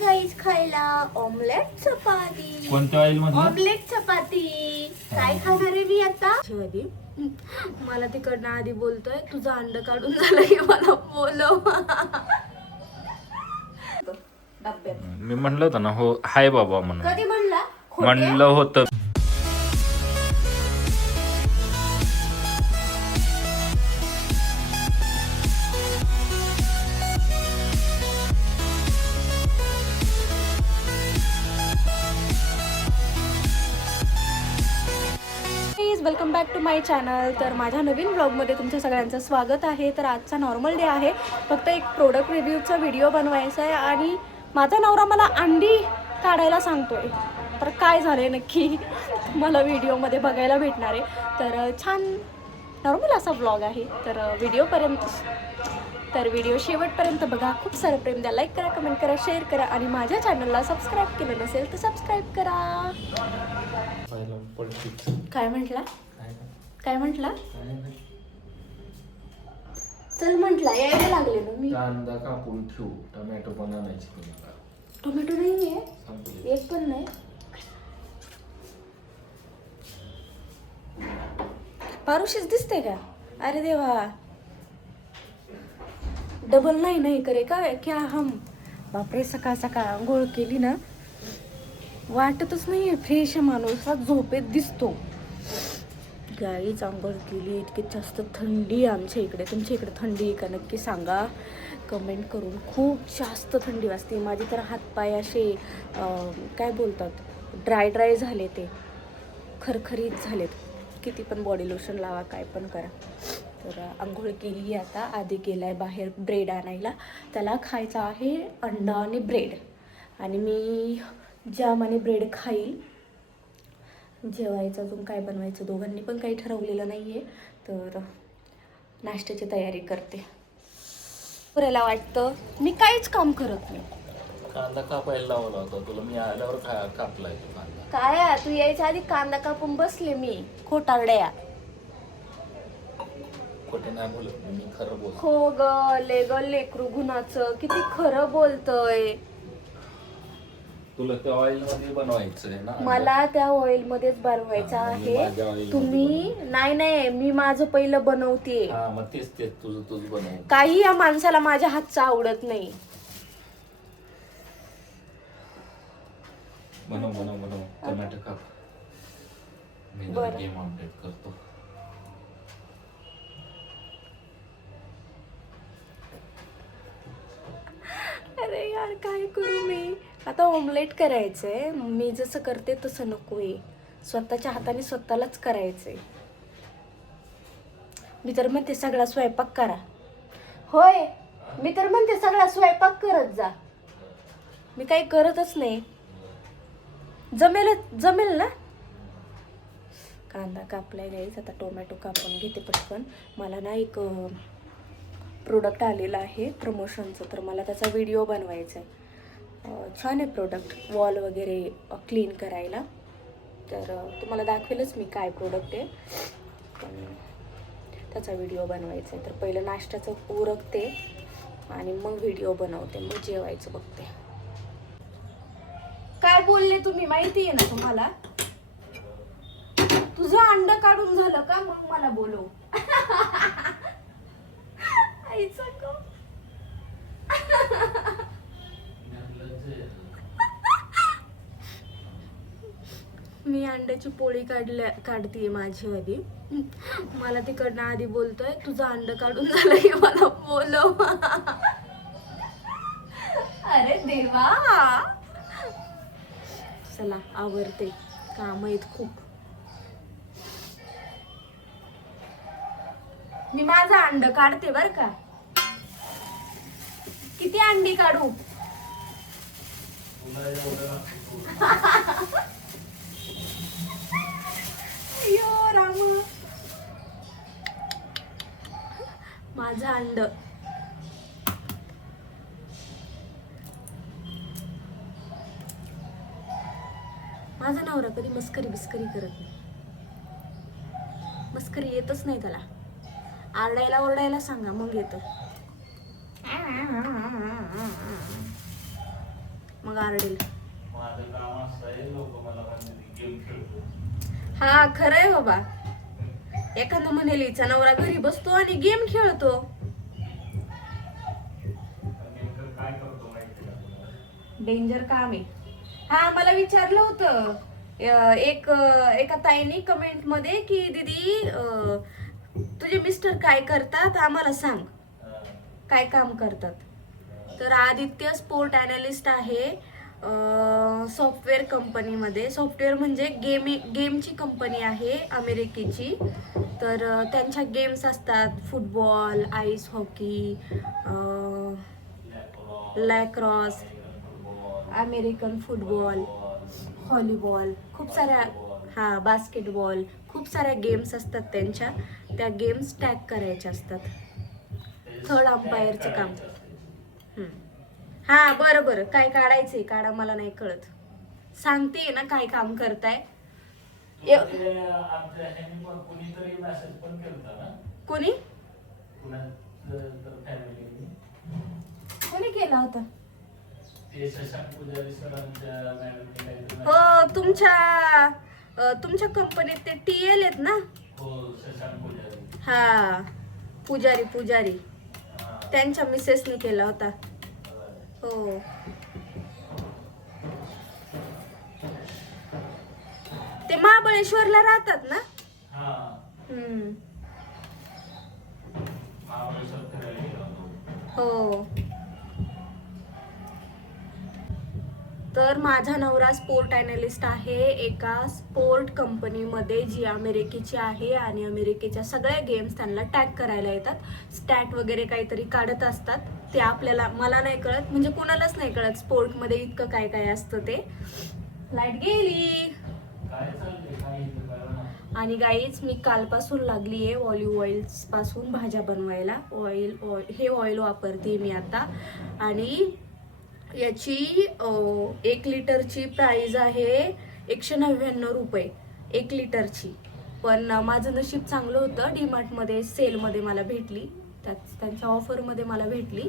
गाईस खायला ऑमलेट चपाती. कोणत्या ऑइल मध्ये? ऑमलेट चपाती. काय खाणार आहे मी आता? मला तिकडनं आधी बोलतोय तुझं अंड काढून झालं की मला बोलव. मी म्हणलं होतं ना हो हाय बाबा म्हणून. कधी म्हणला? म्हणलं होतं. Welcome back to my channel. तर माझ्या नवीन ब्लॉगमध्ये तुमच्या सगळ्यांचं स्वागत आहे. तर आजचा नॉर्मल डे आहे. फक्त एक प्रोडक्ट रिव्ह्यूचा व्हिडिओ बनवायचा आहे आणि माझा नवरा मला अंडी काढायला सांगतोय. तर काय झालं नक्की मला व्हिडिओमध्ये बघायला भेटणार आहे. तर छान नॉर्मल असा ब्लॉग आहे. तर व्हिडिओ शेवटपर्यंत बघा. खूप सारं प्रेम द्या. लाईक करा, कमेंट करा, शेअर करा आणि माझ्या चॅनलला सबस्क्राईब केलं नसेल तर सबस्क्राईब करा. काय म्हटला? काय म्हटला? चल म्हटला यायला लागले ना मी. कांदा कापून ठेवू, टोमॅटो पण आणायचे तुम्हाला. टोमॅटो नाहीये, एक पण नाही. पारुशीच दिसते का? अरे देवा, डबल नाही करे का क्या हम. बापरे, सकाळ सकाळ आंघोळ केली ना वाटतच नाहीये फ्रेश माणूस झोपेत दिसतो. गाईच आंघोळ केली. इतकी जास्त थंडी आमच्या इकडे. तुमच्या इकडे थंडी आहे का नक्की सांगा कमेंट करून. खूप जास्त थंडी वाजते. माझे तर हातपाय असे काय बोलतात ड्राय झाले, ते खरखरीत झालेत. किती पण बॉडी लोशन लावा, काय पण करा. तर आंघोळ केली आता. आधी गेलाय बाहेर ब्रेड आणायला. त्याला खायचा आहे अंडा आणि ब्रेड. आणि मी जॅम आणि ब्रेड खाईल. जेवायचं अजून काय बनवायचं दोघांनी पण काही ठरवलेलं नाही आहे. तर नाश्त्याची तयारी करते. पुरेला वाटतं मी काहीच काम करत नाही. कांदा कापायला लावला होता तुला मी आल्यावर कापलाय तो कांदा. काय तू यायच्या आधी कांदा कापून बसले मी. खोटारड्या. खोटे नाही बोलत मी खरं बोलतो. हो ग लेकरू गुणाचं किती खरं बोलतोय. तुला त्या ऑइल मध्ये बनवायचं आहे ना? मला त्या ऑइल मध्येच बनवायचं आहे. तुम्ही नाही मी माझं पहिलं बनवते. मग तेच तुझं बनव. काही या माणसाला माझ्या हातचं आवडत नाही. बनव टोमॅटो काप. मी गेम ऑमलेट करतो. अरे यार काय करू मी आता. ऑमलेट करायचंय. मी जसं करते तसं नकोय. स्वतःच्या हाताने स्वतःलाच करायचंय. मी तर म्हणते सगळा स्वयंपाक करा. होय, मी तर म्हणते सगळा स्वयंपाक करत जा. मी काही करतच नाही. जमेल ना. कांदा कापलाय गाईस. आता टोमॅटो कापून घेते पटकन. मला ना एक प्रोडक्ट आलेलं आहे प्रमोशनचं. तर मला त्याचा व्हिडिओ बनवायचा आहे. छान आहे प्रोडक्ट. वॉल वगैरे क्लीन करायला. तर तुम्हाला दाखवेलच मी काय प्रोडक्ट आहे. पण त्याचा व्हिडिओ बनवायचा आहे. तर पहिलं नाश्त्याचं उरकते आणि मग व्हिडिओ बनवते. मग जेवायचं बघते. काय बोलले तुम्ही माहिती आहे ना तुम्हाला? तुझं अंड काढून झालं का मग मला बोलव. आईचा का मी अंड्याची पोळी काढतीये माझी आधी. मला तिकडनं आधी बोलतोय तुझं अंड काढून झालं की मला बोलव. अरे देवा, चला आवरते. काम आहेत खूप. मी माझं अंड काढते बर का. किती अंडी काढू? अय्यो राम, माझं अंड. माझा नवरा कधी मस्करी बिस्करी करत नाही. मस्करी येतच नाही त्याला. ओरडायला सांगा मग येतं. मग आरडेल. माझं काम असं आहे, लोक मला म्हणतात गेम खेळतो. हा खरंय बाबा. एखादा म्हणेल हिचा नवरा घरी बसतो आणि गेम खेळतो. नेमकं काय करतो माहिती का तुला? डेंजर काम आहे. हा मला विचारलं होतं एका ताईने कमेंट मध्ये की दीदी तुझे मिस्टर काय करतात आम्हाला सांग, काय काम करतात. तर आदित्य स्पोर्ट अनालिस्ट आहे सॉफ्टवेअर कंपनीमध्ये. सॉफ्टवेअर म्हणजे गेमची कंपनी आहे अमेरिकेची. तर त्यांच्या गेम्स असतात football, ice hockey, lacrosse, American football, volleyball, खूप साऱ्या, हा बास्केटबॉल, खूप साऱ्या गेम्स असतात त्यांच्या. त्या गेम्स टॅग करायच्या असतात. थर्ड अंपायरचं काम. हा बरं बरं, काय काढायचंय काढा, मला नाही कळत. सांगते ना काय काम करताय. कोणीतरी मेसेज पण केलता ना, कोणी फॅमिली कोणी केला होता? ते शशांक पुजारी सरांच्या मॅडमने काहीतरी हो तुमच्या कंपनीत ते टीएल आहेत ना? हो, शशांक पुजारी. हा पुजारी हा. त्यांच्या मिसेसने केला होता. हो ते महाबळेश्वरला राहतात ना? हा, महाबळेश्वर फिरायला गेलो होतो. हो. तर माझा नवरा स्पोर्ट अनालिस्ट आहे एका स्पोर्ट कंपनीमध्ये, जी अमेरिकेची आहे. आणि अमेरिकेच्या सगळ्या गेम्स त्यांना टॅग करायला येतात. स्टॅट वगैरे काहीतरी काढत असतात. ते आपल्याला, मला नाही कळत, म्हणजे कोणालाच नाही कळत स्पोर्टमध्ये इतकं काय काय असतं ते. लाईट गेली. काय चाललंय, काय इथं कळलं ना. आणि गाईच मी कालपासून लागली आहे ऑलिव्ह ऑइल्स पासून भाज्या बनवायला. हे ऑइल वापरते मी आता. आणि याची 1 लिटरची प्राइस आहे 199 रुपये 1 लिटरची. पण माझं नशीब चांगलं होतं, डीमार्टमध्ये सेलमध्ये मला भेटली, त्यांच्या ऑफरमध्ये मला भेटली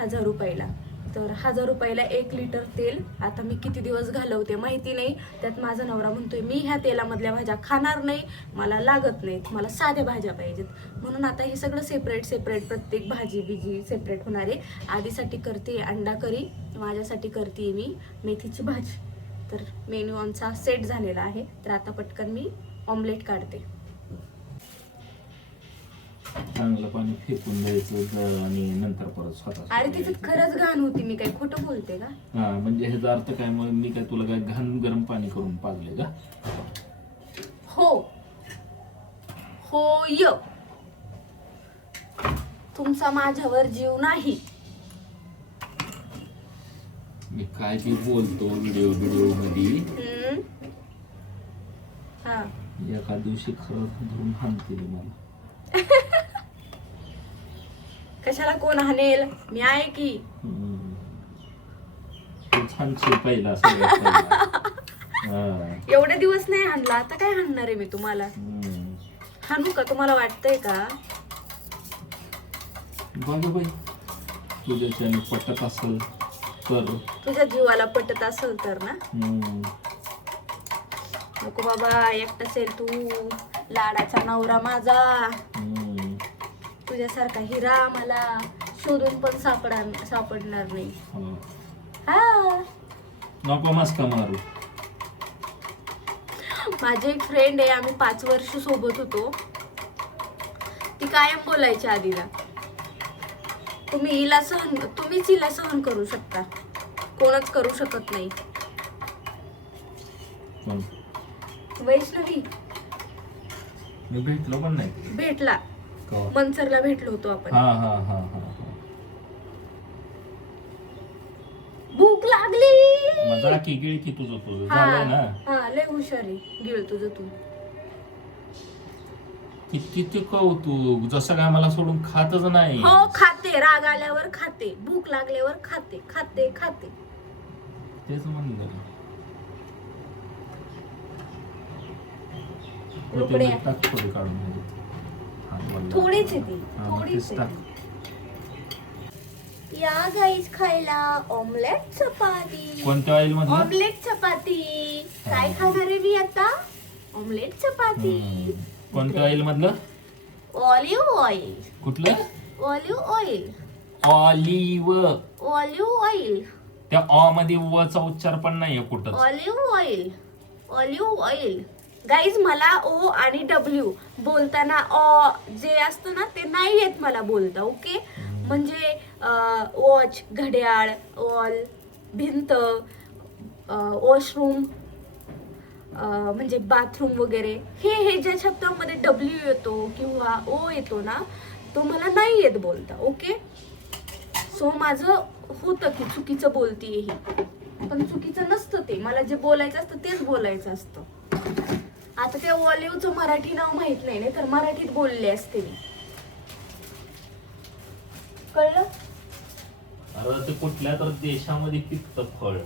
1000 रुपयाला. तर 1000 रुपयाला 1 लिटर तेल. आता मी किती दिवस घालवते माहिती नाही. त्यात माझा नवरा म्हणतोय मी ह्या तेलामधल्या भाज्या खाणार नाही, मला लागत नाहीत, मला साध्या भाज्या पाहिजेत. म्हणून आता हे सगळं सेपरेट प्रत्येक भाजी बिजी सेपरेट होणार आहे. आधीसाठी करते अंडा करी, माझ्यासाठी करते मी मेथीची भाजी. तर मेन्यू आमचा सेट झालेला आहे. तर आता पटकन मी ऑमलेट काढते. चांगलं पाणी फेकून द्यायचं आणि नंतर परत स्वतः. अरे तिच्यात खरंच घाण होती, मी काय खोटं बोलते का? हा, म्हणजे ह्याचा अर्थ काय, मग मी काय तुला काय घाण गरम पाणी करून पाजले का? होय, तुमचा माझ्यावर जीव नाही. मी काय ते बोलतो व्हिडिओ मध्ये. हा, एका दिवशी खरं धरून हाणतील मला. कशाला कोण हाणेल, मी आहे की. छानशी पहिला सगळ्यात पहिला. एवढे दिवस नाही हाणला, आता काय हाणणार आहे मी तुम्हाला? हाणू का, तुम्हाला वाटतंय का? बघ बाई, तुझ्याच्याने पटत असेल तर. तुझ्या जीवाला पटत असेल तर ना. नको बाबा, एकटा असेल तू, लाडाचा नवरा माझा. तुझ्यासारखा हिरा मला शोधून पण सापडणार नाही. हा, नको मस्का मारू. माझी एक फ्रेंड आहे, आम्ही 5 वर्ष सोबत होतो. ती कायम बोलायची आधीला, तुम्हीच हिला सहन करू शकता, कोणच करू शकत नाही. वैष्णवी. मी भेटलो पण नाही. भेटला, मनसरला भेटलो होतो आपण. भूक लागली. मजा की गिळ की तुझं झालं ना. हा, लय हुशारी गिळ तुझं तू. किती ते कौतुक, जसं काय मला सोडून खातच नाही. हो खाते, राग आल्यावर खाते, भूक लागल्यावर खाते. तेच म्हणलं. थोडी काढून थोडीच आहे ती, थोडीच. या गाईज खायला ऑमलेट चपाती. कोणत्या ऑइल मधलं? ऑमलेट चपाती. काय खाणार आहे मी आता? ऑमलेट चपाती. कोणत्या ऑइल मधलं? Olive oil. कुठलं? Olive oil. Olive. Olive oil. त्या ऑ मध्ये व चा उच्चार पण नाहीये कुठं. Olive oil. Olive oil. Guys मला ओ आणि डब्ल्यू बोलताना ऑ जे असतं ना ते नाही येत मला बोलता. ओके, म्हणजे वॉच घड्याळ, वॉल भिंत, वॉशरूम म्हणजे बाथरूम वगैरे हे ज्या शब्दामध्ये डब्ल्यू येतो किंवा ओ येतो ना तो मला नाही येत बोलता. ओके, सो माझं होतं की चुकीचं बोलतीये ही, पण चुकीचं नसतं ते. मला जे बोलायचं असतं तेच बोलायचं असतं. आता त्या ऑलिव्हचं मराठी नाव माहित नाही, नाही तर मराठीत बोलले असते मी. कळलं? अरे ते कुठल्या तर देशामध्ये पिकतं फळ.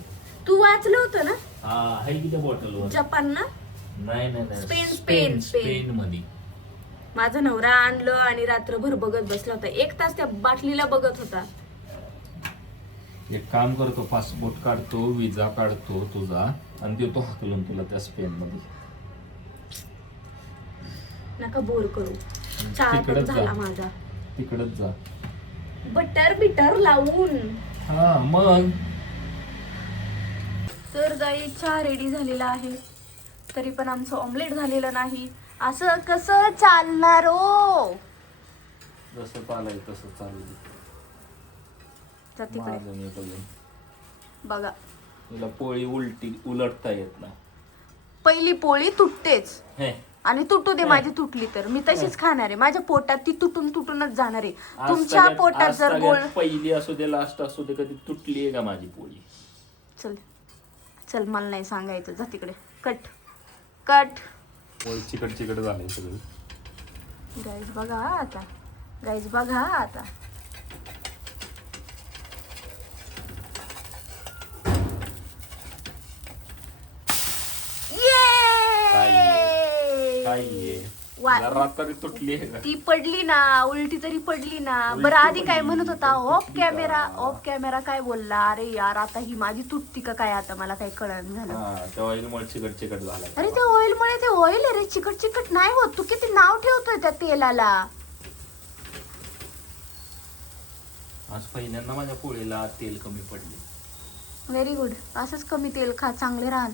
तू वाचलं होतं ना? हा, आहे की त्या बॉटलवर? जपान ना? नाही नाही नाही, स्पेन, स्पेन. स्पेन. स्पेन मध्ये. माझा नवरा आणलं आणि रात्रभर बघत बसला होता. 1 तास त्या बाटलीला बघत होता. एक काम करतो, पासपोर्ट काढतो, विजा काढतो तुझा आणि देतो हाकलून तुला त्या स्पेन मध्ये. नका बोर करू. चहा पण तिकडच झाला जा. माझा. तिकडच जा. बटर लावून. हा मग. तर गाई चहा रेडी झालेला आहे, तरी पण आमचं ऑमलेट झालेलं नाही. असं कसं चालणार हो? जसं चालेल तसं चालेल. जा तिकडे. माझं मी बघेन. बघा, तुला पोळी उलटता येत ना. पहिली पोळी तुटतेच हे आणि तुटू दे. माझी तुटली तर मी तशीच खाणार आहे. माझ्या पोटात ती तुटूनच जाणार आहे. तुमच्या पोटात जर गोळ पहिली असू दे लास्ट असू दे कधी तुटली आहे का माझी पोळी? चल चल, मला नाही सांगायचं. जा तिकडे. कट. पोळी चिकट झालंय सगळं. गाईज बघा आता. गाईज बघा आता. काय आहे? जरा तरी तुटली आहे का? ती पडली ना, उलटी तरी पडली ना. उलटी बरं आधी काय पडली, म्हणत होता? ऑफ तुटली का? कॅमेरा काय बोलला? अरे यार, आता ही माझी तुटती का काय? आता मला काही कळण झालं. हा, त्या ऑइल मुळे चिकट झाला. अरे त्या ऑइल मुळे, ते ऑइल आहे रे, चिकट नाही होत. तू किती नाव ठेवतोय त्या तेलाला. आज पहिल्यांदा माझ्या पोळीला तेल कमी पडले. Very good. असंच कमी तेल खा, चांगले राहाल.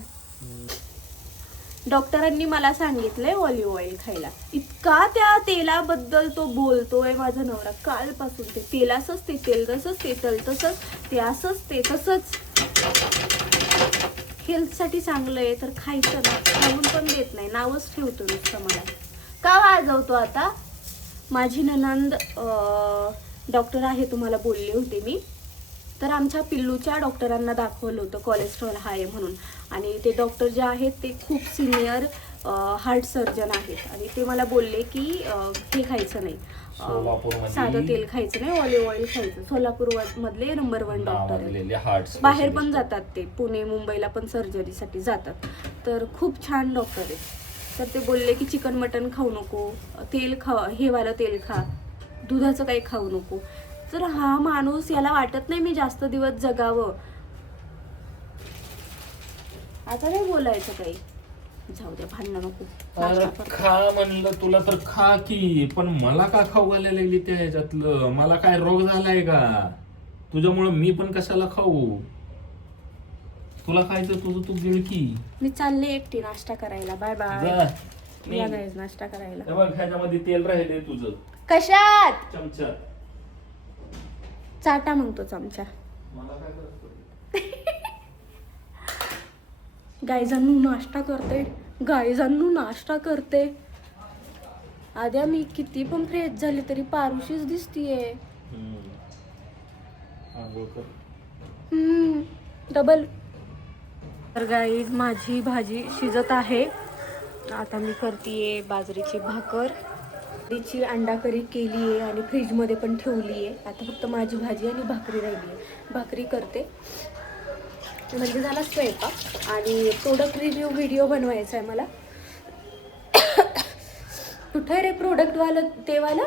डॉक्टरांनी मला सांगितलंय ऑलिव्ह ऑइल खायला. इतका त्या तेलाबद्दल तो बोलतोय माझा नवरा कालपासून. ते तेल असंच, ते तेल तसंच, ते तल तसंच, ते असंच, ते तसंच. हेल्थसाठी चांगलं आहे तर खायचं ना. खाऊन पण देत नाही, नावच ठेवतो नुसतं मला. का वाजवतो आता? माझी ननंद डॉक्टर आहे, तुम्हाला बोलले होते मी. तर आमच्या पिल्लूच्या डॉक्टरांना दाखवलं होतं कोलेस्ट्रॉल हाय म्हणून. आणि ते डॉक्टर जे आहेत ते खूप सिनियर हार्ट सर्जन आहेत. आणि ते मला बोलले की हे खायचं नाही, साधं तेल खायचं नाही, ऑलिव्ह ऑइल खायचं. सोलापूर मधले नंबर 1 डॉक्टर आहेत. बाहेर पण जातात ते, पुणे मुंबईला पण सर्जरीसाठी जातात. तर खूप छान डॉक्टर आहेत. तर ते बोलले की चिकन मटन खाऊ नको, तेल हेवालं तेल खा, दुधाचं काही खाऊ नको. तर हा माणूस, याला वाटत नाही मी जास्त दिवस जगावं. आता नाही बोलायचं काही. जाऊ द्या, भांडण नको. अरे खा म्हणलं तुला तर खा की, पण मला का खाऊ घालायला लागली त्या ह्याच्यातलं? मला काय रोग झालाय का तुझ्यामुळं? मी पण कशाला खाऊ? तुला खायचं तुझं तू गिळकी. मी चालले एकटी नाश्ता करायला. Bye bye. या गाईज नाश्ता करायला. बघ ह्याच्यामध्ये तेल राहिले तुझं. कशात? चमचा. चाटा म्हणतो चमचा. मला काय करतो? गाईजांनू नाश्ता करते. आद्या मी किती पण फ्रेश झाली तरी पारुशीच दिसतीये. डबल. तर गाईज माझी भाजी शिजत आहे. आता मी करतीये बाजरीची भाकर. तिची अंडा करी केली आहे आणि फ्रीजमध्ये पण ठेवली आहे. आता फक्त माझी भाजी आणि भाकरी राहिली आहे. भाकरी करते म्हणजे झाला स्वयंपाक. आणि प्रोडक्ट रिव्ह्यू व्हिडिओ बनवायचा आहे मला. कुठे रे प्रोडक्ट वाला? ते वाला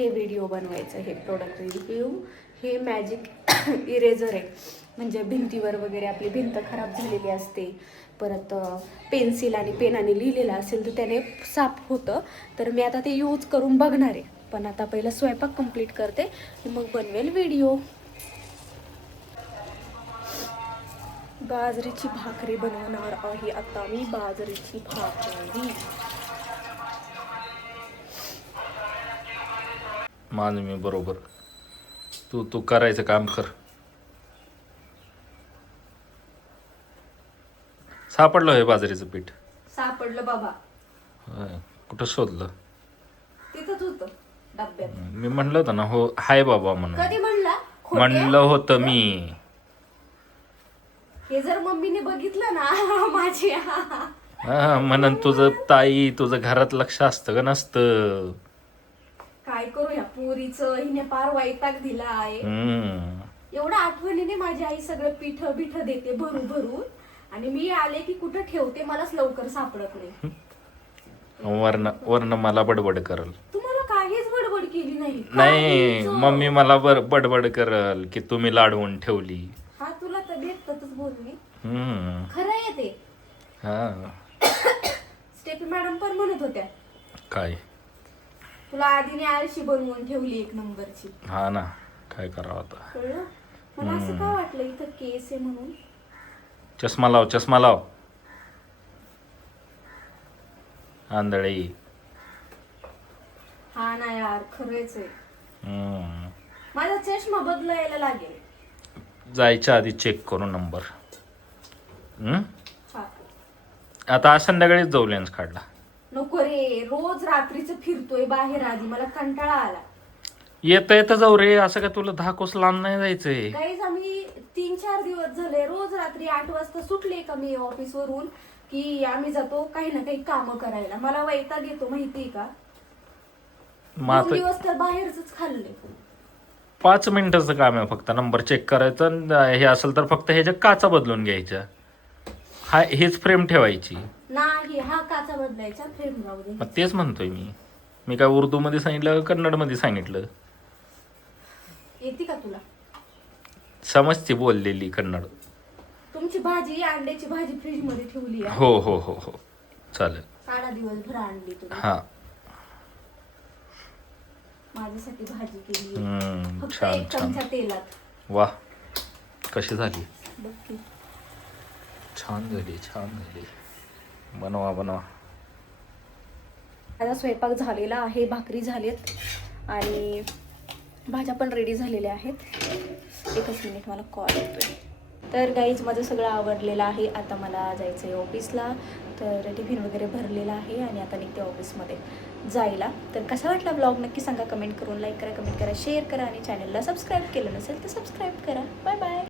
हे व्हिडिओ बनवायचं, हे प्रोडक्ट रिव्ह्यू. हे मॅजिक इरेझर आहे, म्हणजे भिंतीवर वगैरे आपली भिंत खराब झालेली असते, परत पेन्सिल आणि पेनाने लिहिलेलं असेल तर त्याने साफ होतं. तर मी आता ते यूज करून बघणार आहे, पण आता पहिला स्वयंपाक कंप्लीट करते, मग बनवेल व्हिडिओ. बाजरीची भाकरी बनवणार आहे आता मी, बाजरीची भाकरी. माझं मी बरोबर, तू करायचं काम कर. सापडलं हे बाजरीचं पीठ? सापडलं बाबा. होय. कुठं शोधलं? तिथंच होतं डब्यात. मी म्हणलं होतं ना, हो हाय बाबा म्हणून. कधी म्हणला? म्हणलं होतं मी. हे जर मम्मीने बघितलं ना माझी, म्हणून तुझं ताई, तुझं घरात लक्ष असतं का नसतं? काय करू ह्या पोरीचं, हिने पार वैताग दिला आहे. एवढ्या आठवणीने माझी आई सगळं पीठ बिठ देते भरून भरून, आणि मी आले की कुठं ठेवते मलाच लवकर सापडत नाही. वर्ण मला बडबड करल. तुम्हाला काहीच बडबड केली नाही. नाही, मम्मी मला बडबड करल की तुम्ही लाडवून ठेवली. हा, तुला तर भेटतच बोलली. हम्म. खरं आहे ते. हा. स्टेपी मॅडम पण म्हणत होत्या काय तुला आधीने आळशी बनवून ठेवली एक नंबरची. हा ना, काय करावं आता. कळलं मला. असं का वाटलं इथं केस आहे म्हणून. चष्मा लाव, चष्मा लाव. आंधळी. हा ना यार, खरंच आहे. हम्म. माझा चष्मा बदलायला लागेल. जायच्या आधी चेक करू नंबर. हा. आता आज संध्याकाळीच जाऊ लेन्स काढला. नको रे, रोज रात्रीच फिरतोय बाहेर, आधी मला कंटाळा आला. येता येता जाऊ रे, असं का तुला 10 कोस लांब नाही जायचंय. काहीच आम्ही 3-4 दिवस झाले रोज रात्री 8 वाजता सुटले का मी ऑफिस वरून की आम्ही जातो काही ना काही काम करायला. मला वैताग येतो माहितीये का. 2 दिवस तर बाहेरच खाल्ले. 5 मिनिटाचं काम आहे फक्त, नंबर चेक करायचं. हे असेल तर फक्त ह्याच्या काचा बदलून घ्यायच्या. हा, हेच फ्रेम ठेवायची नाही. हा काचा बदलायचा, फ्रेम राहू दे. मग तेच म्हणतोय मी काय उर्दू मध्ये सांगितलं का कन्नड मध्ये सांगितलं? येते का तुला? समजते बोललेली कन्नड. तुमची भाजी, अंड्याची भाजी फ्रीज मध्ये ठेवली आहे. हो हो हो हो, चालेल. साडा दिवसभर आणली तुम्ही. हा. माझ्यासाठी भाजी केली. फक्त छान 1 छान. चमचा तेलात. वा, कशी झाली? बघ की. छान झाली, छान झाली. बनवा बनवा. माझा स्वयंपाक झालेला आहे, भाकरी झालेत आणि भाज्या पण रेडी झालेल्या आहेत. 1 मिनिट, मला कॉल येतोय. तर गाईज माझं सगळं आवडलेलं आहे. आता मला जायचं आहे ऑफिसला, तर टिफिन वगैरे भरलेला आहे आणि आता निघते ऑफिसमध्ये जायला. तर कसा वाटला ब्लॉग नक्की सांगा कमेंट करून. लाईक करा, कमेंट करा, शेअर करा आणि चॅनलला सबस्क्राईब केलं नसेल तर सबस्क्राईब करा. Bye bye.